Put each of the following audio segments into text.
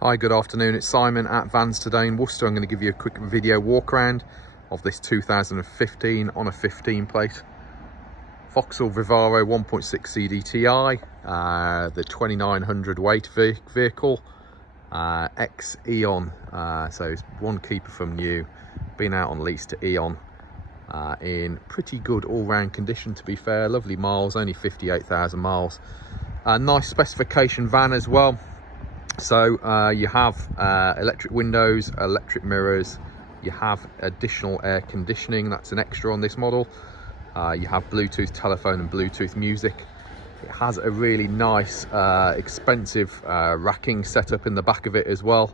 Hi, good afternoon. It's Simon at Vans Today in Worcester. I'm going to give you a quick video walk around of this 2015 on a 15 plate Vauxhall Vivaro 1.6 CDTI, the 2900 weight vehicle, ex-Eon, so it's one keeper from new, been out on lease to Eon, in pretty good all-round condition, to be fair. Lovely miles, only 58,000 miles. Nice specification van as well. So you have electric windows, electric mirrors, you have additional air conditioning, that's an extra on this model. You have Bluetooth telephone and Bluetooth music. It has a really nice, expensive racking setup in the back of it as well.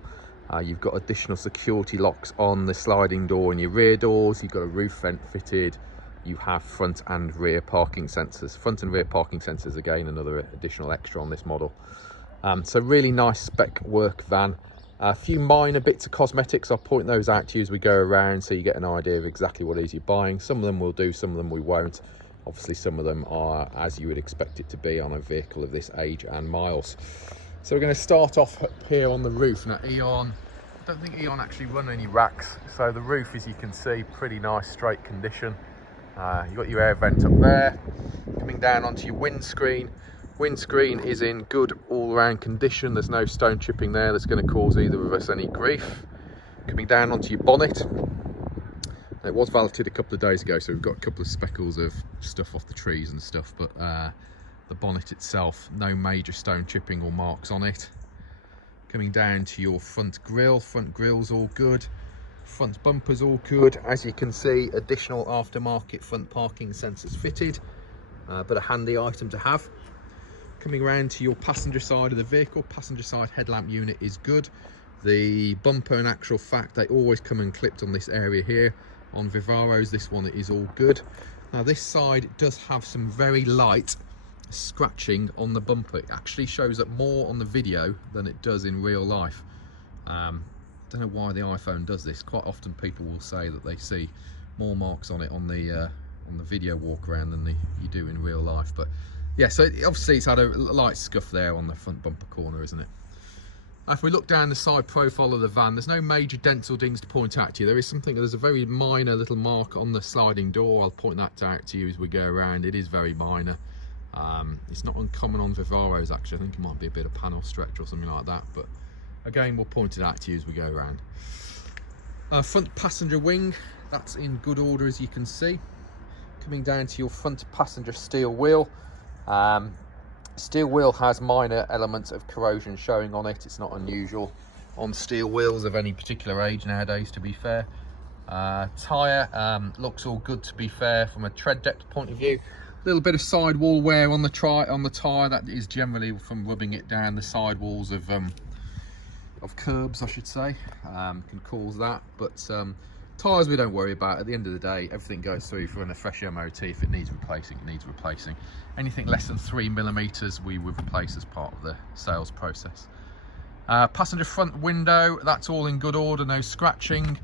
You've got additional security locks on the sliding door and your rear doors. You've got a roof vent fitted. You have front and rear parking sensors. Front and rear parking sensors, again, another additional extra on this model. So really nice spec work van. A few minor bits of cosmetics, I'll point those out to you as we go around so you get an idea of exactly what it is you're buying. Some of them will do, some of them we won't. Obviously some of them are as you would expect it to be on a vehicle of this age and miles. So we're going to start off up here on the roof. Now Eon, I don't think Eon actually run any racks, so the roof, as you can see, pretty nice straight condition. You've got your air vent up there. Coming down onto your windscreen. Windscreen is in good all-round condition. There's no stone chipping there that's going to cause either of us any grief. Coming down onto your bonnet. It was valeted a couple of days ago, so we've got a couple of speckles of stuff off the trees and stuff, but the bonnet itself, no major stone chipping or marks on it. Coming down to your front grill's all good. Front bumper's all good. As you can see, additional aftermarket front parking sensors fitted, but a handy item to have. Coming around to your passenger side of the vehicle, passenger side headlamp unit is good. The bumper, in actual fact, they always come unclipped on this area here. On Vivaros, this one is all good. Now this side does have some very light scratching on the bumper. It actually shows up more on the video than it does in real life. Don't know why the iPhone does this. Quite often people will say that they see more marks on it on the video walk around than you do in real life, but yeah, so obviously it's had a light scuff there on the front bumper corner, isn't it? Now, if we look down the side profile of the van, there's no major dents or dings to point out to you. There's a very minor little mark on the sliding door. I'll point that out to you as we go around. It is very minor. It's not uncommon on Vivaros, actually. I think it might be a bit of panel stretch or something like that, but again, we'll point it out to you as we go around. Front passenger wing, that's in good order, as you can see. Coming down to your front passenger steel wheel. Steel wheel has minor elements of corrosion showing on it. It's not unusual on steel wheels of any particular age nowadays, to be fair. Tyre looks all good, to be fair, from a tread depth point of view. A little bit of sidewall wear on the tyre. That is generally from rubbing it down the sidewalls of curbs, I should say. Can cause that, but tyres we don't worry about. At the end of the day, everything goes through for a fresh MOT. If it needs replacing, it needs replacing. Anything less than 3mm we would replace as part of the sales process. Passenger front window, that's all in good order, no scratching.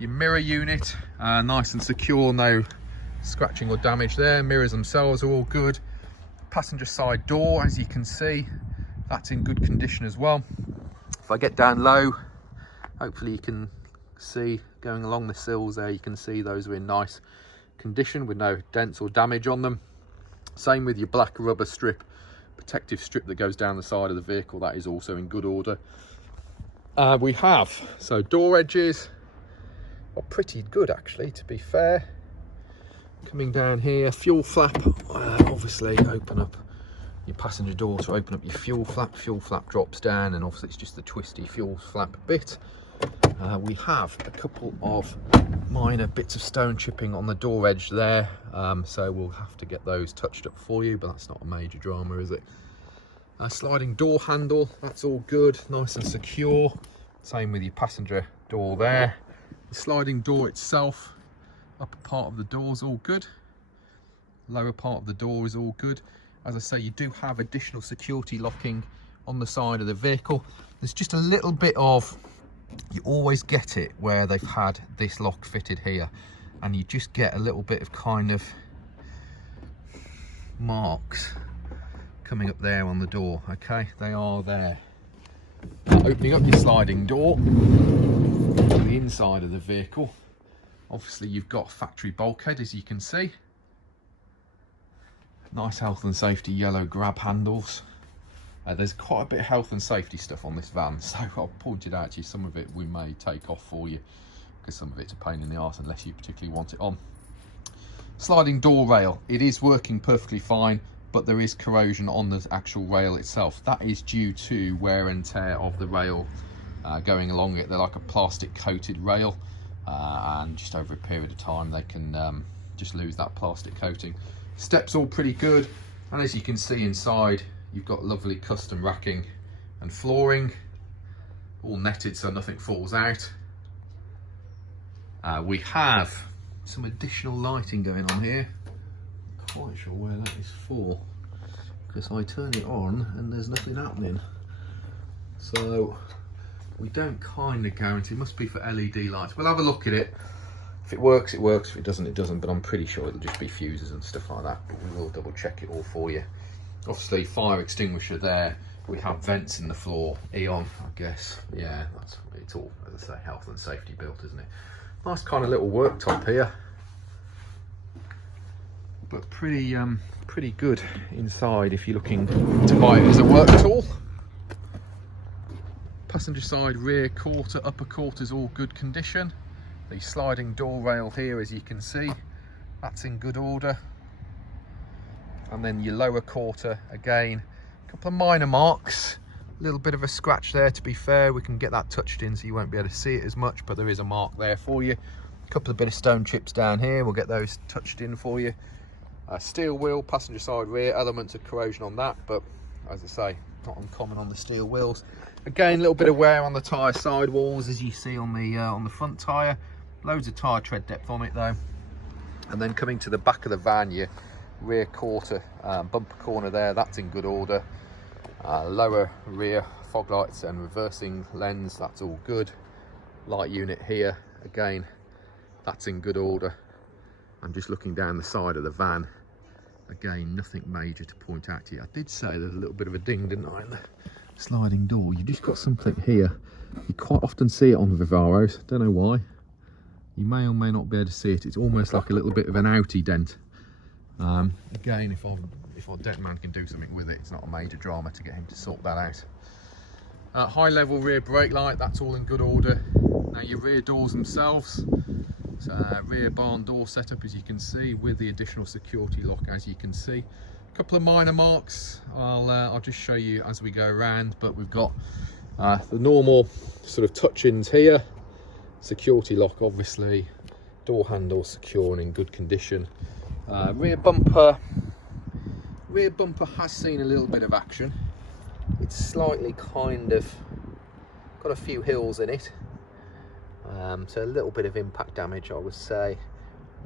Your mirror unit, nice and secure, no scratching or damage there. Mirrors themselves are all good. Passenger side door, as you can see, that's in good condition as well. If I get down low, hopefully you can see going along the sills there, you can see those are in nice condition with no dents or damage on them. Same with your black rubber strip, protective strip that goes down the side of the vehicle, that is also in good order. We have, so door edges are pretty good actually, to be fair. Coming down here, fuel flap, obviously open up your passenger door to open up your fuel flap drops down, and obviously it's just the twisty fuel flap bit. We have a couple of minor bits of stone chipping on the door edge there, so we'll have to get those touched up for you, but that's not a major drama, is it? Sliding door handle, that's all good, nice and secure. Same with your passenger door there. The sliding door itself, upper part of the door is all good, lower part of the door is all good. As I say, you do have additional security locking on the side of the vehicle. There's just a little bit of, you always get it where they've had this lock fitted here, and you just get a little bit of kind of marks coming up there on the door. Okay, they are there. Opening up your sliding door to the inside of the vehicle. Obviously you've got factory bulkhead, as you can see. Nice health and safety yellow grab handles. There's quite a bit of health and safety stuff on this van, so I've pointed out to you some of it we may take off for you, because some of it's a pain in the arse unless you particularly want it on. Sliding door rail, it is working perfectly fine, but there is corrosion on the actual rail itself. That is due to wear and tear of the rail going along it. They're like a plastic coated rail, and just over a period of time they can just lose that plastic coating. Steps all pretty good, and as you can see inside, you've got lovely custom racking and flooring, all netted so nothing falls out. We have some additional lighting going on here. Not quite sure where that is for, because I turn it on and there's nothing happening. So we don't kind of guarantee, it must be for LED lights. We'll have a look at it. If it works, it works. If it doesn't, it doesn't. But I'm pretty sure it'll just be fuses and stuff like that. But we will double check it all for you. Obviously, fire extinguisher there. We have vents in the floor. Eon, I guess. Yeah, it's all, as I say, health and safety built, isn't it? Nice kind of little worktop here. But pretty good inside if you're looking to buy it as a work tool. Passenger side rear quarter, upper quarter's all good condition. The sliding door rail here, as you can see, that's in good order. And then your lower quarter, again, a couple of minor marks, a little bit of a scratch there. To be fair, we can get that touched in so you won't be able to see it as much, but there is a mark there for you. A couple of bit of stone chips down here, we'll get those touched in for you. Steel wheel, passenger side rear, elements of corrosion on that, but as I say, not uncommon on the steel wheels. Again, a little bit of wear on the tyre sidewalls, as you see on the front tyre. Loads of tyre tread depth on it though. And then coming to the back of the van, your rear quarter, bumper corner there, that's in good order. Lower rear fog lights and reversing lens, that's all good. Light unit here, again, that's in good order. I'm just looking down the side of the van. Again, nothing major to point out to you. I did say there's a little bit of a ding, didn't I, in the sliding door. You've just got something here. You quite often see it on Vivaros, don't know why. You may or may not be able to see it. It's almost like a little bit of an outie dent. Again, if our dent man can do something with it, it's not a major drama to get him to sort that out. High level rear brake light, that's all in good order. Now your rear doors themselves, rear barn door setup, as you can see, with the additional security lock, as you can see. A couple of minor marks, I'll just show you as we go around, but we've got the normal sort of touch-ins here. Security lock, obviously, door handle secure and in good condition. Rear bumper has seen a little bit of action. It's slightly kind of got a few hills in it, so a little bit of impact damage, I would say.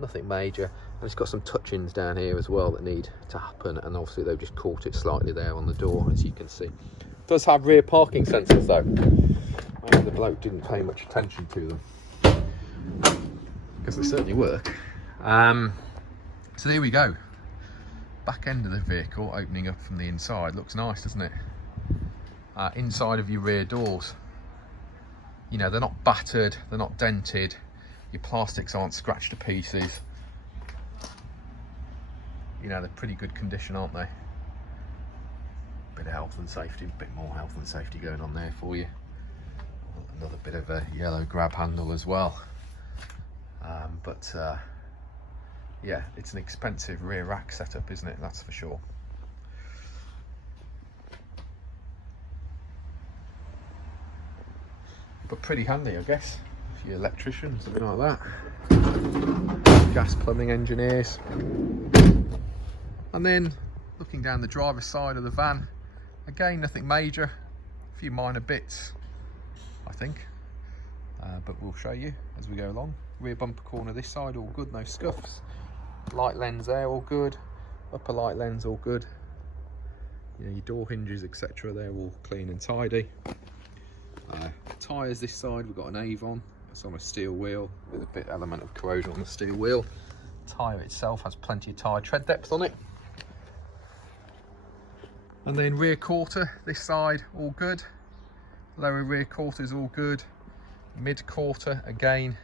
Nothing major. And it's got some touch-ins down here as well that need to happen, and obviously they've just caught it slightly there on the door, as you can see. It does have rear parking sensors though. Maybe the bloke didn't pay much attention to them, because they certainly work. So there we go. Back end of the vehicle opening up from the inside. Looks nice, doesn't it? Inside of your rear doors, you know, they're not battered, they're not dented, your plastics aren't scratched to pieces. You know, they're pretty good condition, aren't they? Bit of health and safety, a bit more health and safety going on there for you. Another bit of a yellow grab handle as well. Yeah, it's an expensive rear rack setup, isn't it? That's for sure. But pretty handy, I guess, if you're an electrician, something like that. Gas plumbing engineers. And then looking down the driver's side of the van, again, nothing major, a few minor bits, I think, but we'll show you as we go along. Rear bumper corner this side, all good, no scuffs. Light lens there, all good. Upper light lens, all good. You know, your door hinges, etc., they're all clean and tidy. Tyres this side, we've got an Avon. It's on a steel wheel with a bit element of corrosion on the steel wheel. Tyre itself has plenty of tyre tread depth on it. And then rear quarter this side, all good. Lower rear quarter is all good. Mid quarter, again,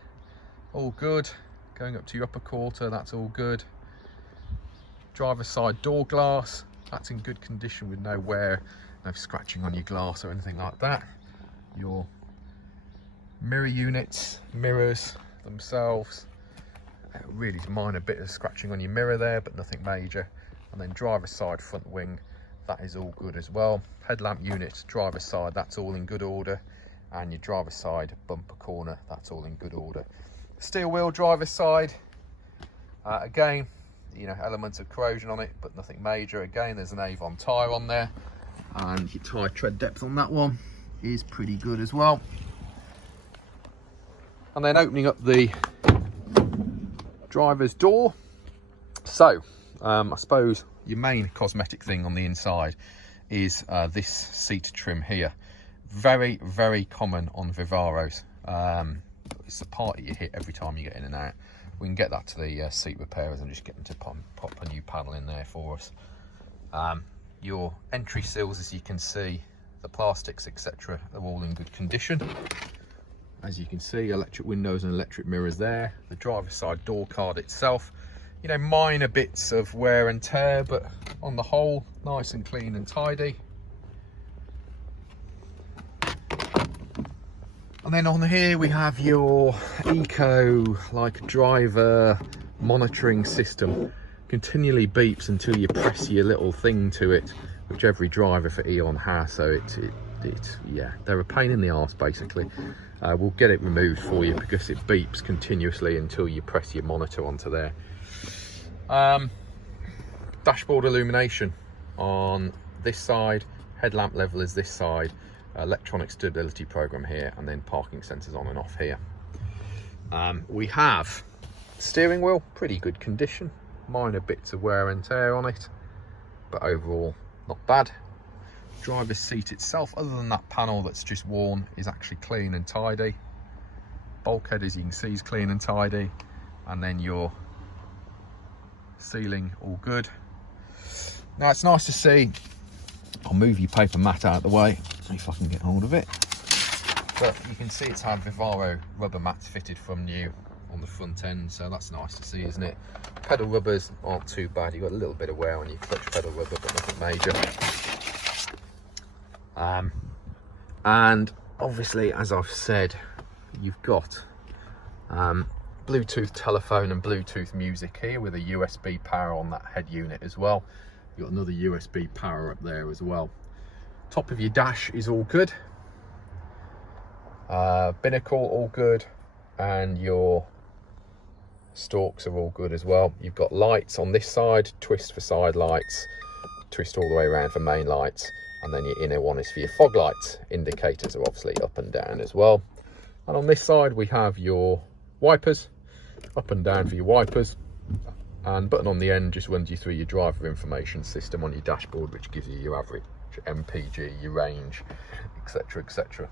all good. Going up to your upper quarter, that's all good. Driver's side door glass, that's in good condition with no wear, no scratching on your glass or anything like that. Your mirror units, mirrors themselves, really minor bit of scratching on your mirror there, but nothing major. And then driver's side front wing, that is all good as well. Headlamp unit, driver's side, that's all in good order. And your driver's side bumper corner, that's all in good order. Steel wheel driver's side, again, you know, elements of corrosion on it, but nothing major. Again, there's an Avon tyre on there, and your tyre tread depth on that one is pretty good as well. And then opening up the driver's door. So I suppose your main cosmetic thing on the inside is this seat trim here. Very, very common on Vivaros. It's the part that you hit every time you get in and out. We can get that to the seat repairers and just get them to pop a new panel in there for us. Your entry sills, as you can see, the plastics, etc., are all in good condition. As you can see, electric windows and electric mirrors there. The driver's side door card itself, you know, minor bits of wear and tear, but on the whole, nice and clean and tidy. And then on here we have your eco, like, driver monitoring system. Continually beeps until you press your little thing to it, which every driver for Eon has. So yeah, they're a pain in the arse basically. We'll get it removed for you because it beeps continuously until you press your monitor onto there. Dashboard illumination on this side, headlamp level is this side, electronic stability program here, and then parking sensors on and off here. We have steering wheel, pretty good condition, minor bits of wear and tear on it, but overall not bad. Driver's seat itself, other than that panel that's just worn, is actually clean and tidy. Bulkhead, as you can see, is clean and tidy, and then your ceiling all good. Now it's nice to see, I'll move your paper mat out of the way if I can get hold of it, but you can see it's had Vivaro rubber mats fitted from new on the front end, so that's nice to see, isn't it? Pedal rubbers aren't too bad. You've got a little bit of wear on your clutch pedal rubber, but nothing major. And obviously, as I've said, you've got Bluetooth telephone and Bluetooth music here with a USB power on that head unit as well. You've got another USB power up there as well. Top of your dash is all good. Binnacle all good, and your stalks are all good as well. You've got lights on this side, twist for side lights, twist all the way around for main lights, and then your inner one is for your fog lights. Indicators are obviously up and down as well. And on this side we have your wipers, up and down for your wipers, and button on the end just runs you through your driver information system on your dashboard, which gives you your average MPG, your range, etc, etc.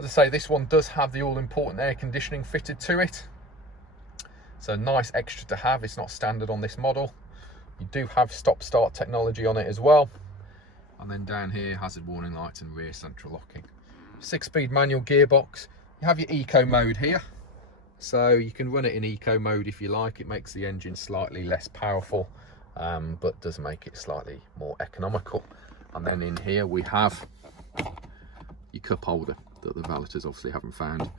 As I say, this one does have the all-important air conditioning fitted to it, so nice extra to have. It's not standard on this model. You do have stop-start technology on it as well. And then down here, hazard warning lights and rear central locking. 6-speed manual gearbox. You have your eco mode here, so you can run it in eco mode if you like. It makes the engine slightly less powerful, but does make it slightly more economical. And then in here we have your cup holder that the valeters obviously haven't found,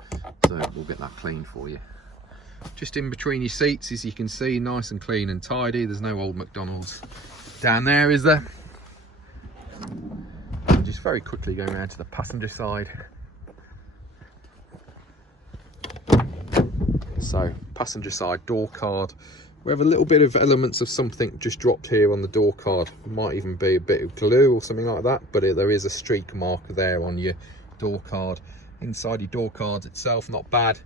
so we'll get that clean for you. Just in between your seats, as you can see, nice and clean and tidy. There's no old McDonald's down there, is there? And just very quickly going around to the passenger side. So passenger side door card, we have a little bit of elements of something just dropped here on the door card. It might even be a bit of glue or something like that, but there is a streak marker there on your door card. Inside your door card itself, not bad.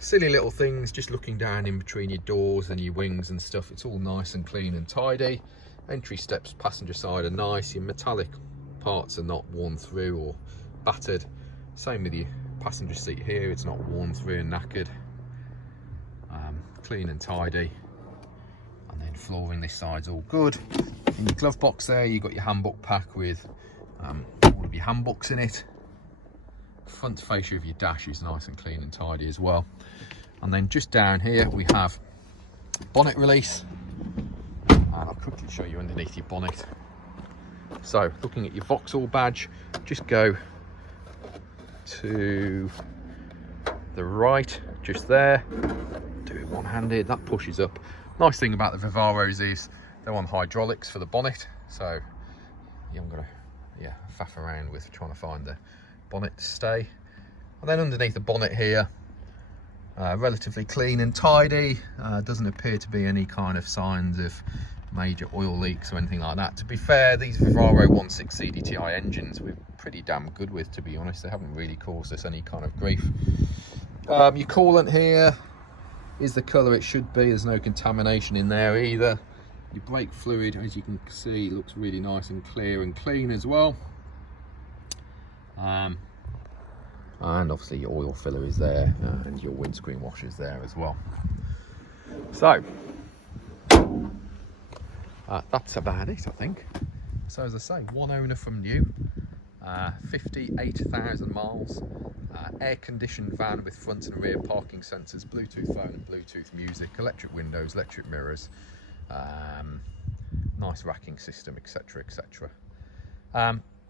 Silly little things, just looking down in between your doors and your wings and stuff. It's all nice and clean and tidy. Entry steps passenger side are nice. Your metallic parts are not worn through or battered. Same with your passenger seat here, it's not worn through and knackered. Clean and tidy. And then flooring this side's all good. In your glove box there, you've got your handbook pack with all of your handbooks in it. front fascia of your dash is nice and clean and tidy as well. And then just down here we have bonnet release, and I'll quickly show you underneath your bonnet. So looking at your Vauxhall badge, just go to the right, just there, do it one-handed, that pushes up. Nice thing about the Vivaros is they're on hydraulics for the bonnet, so you haven't got to faff around with trying to find the bonnet to stay. And then underneath the bonnet here, relatively clean and tidy. Doesn't appear to be any kind of signs of major oil leaks or anything like that. To be fair, these Vivaro 1.6 CDTI engines we're pretty damn good with, to be honest. They haven't really caused us any kind of grief. Your coolant here is the colour it should be. There's no contamination in there either. Your brake fluid, as you can see, looks really nice and clear and clean as well. And obviously your oil filler is there, and your windscreen washer's there as well. So that's about it, I think. So as I say, one owner from new, 58,000 miles, air-conditioned van with front and rear parking sensors, Bluetooth phone and Bluetooth music, electric windows, electric mirrors, nice racking system, etc, etc.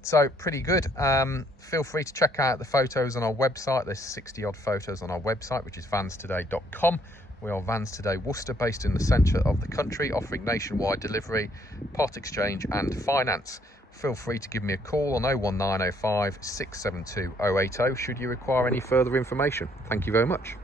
So pretty good. Feel free to check out the photos on our website. There's 60 odd photos on our website, which is vanstoday.com. We are Vans Today Worcester, based in the centre of the country, offering nationwide delivery, part exchange and finance. Feel free to give me a call on 01905 672 080 should you require any further information. Thank you very much.